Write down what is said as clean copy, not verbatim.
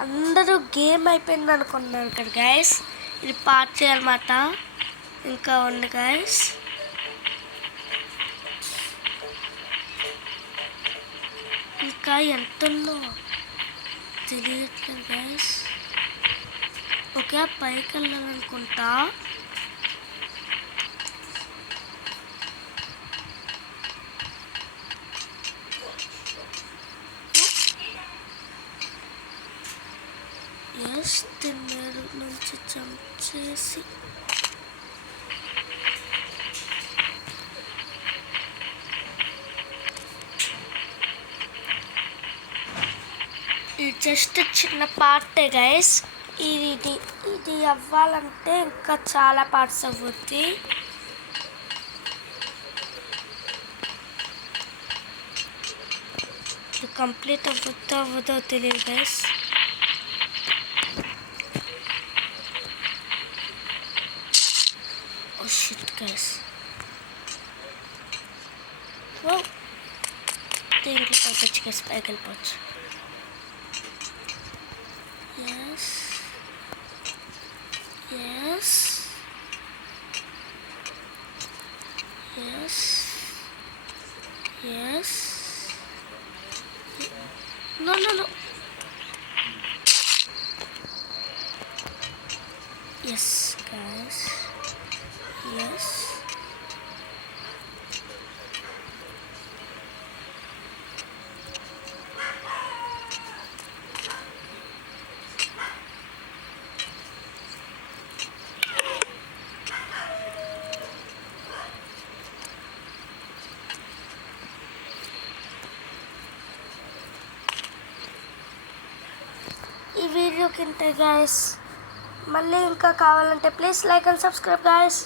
అందరూ గేమ్ అయిపోయింది అనుకున్నారు కదా గైస్. ఇది పార్ట్ చేయాలన్నమాట. ఇంకా ఉంది గైస్. ఇంకా ఎంత ఉందో తెలియట్లేదు గైస్. ఓకే, పైకి వెళ్ళాలనుకుంటా. ఎస్, తిన్నర నుంచి జంప్ చేసి ఇది జస్ట్ చిన్న పార్టే గైస్. ఇది ఇది అవ్వాలంటే ఇంకా చాలా పార్ట్స్ అవ్వుద్ది. ఇది కంప్లీట్ అవ్వదో తెలియదు guys. Oh shit guys. Oh దీంట్లో పంపించి గైస్ పైకి వెళ్ళిపోవచ్చు. Yes. Yes. Yes. Yes. No, no, no. Yes, guys. Yes. ఈ వీడియోకి ఇంతే గైస్. మళ్ళీ ఇంకా కావాలంటే please like and subscribe guys.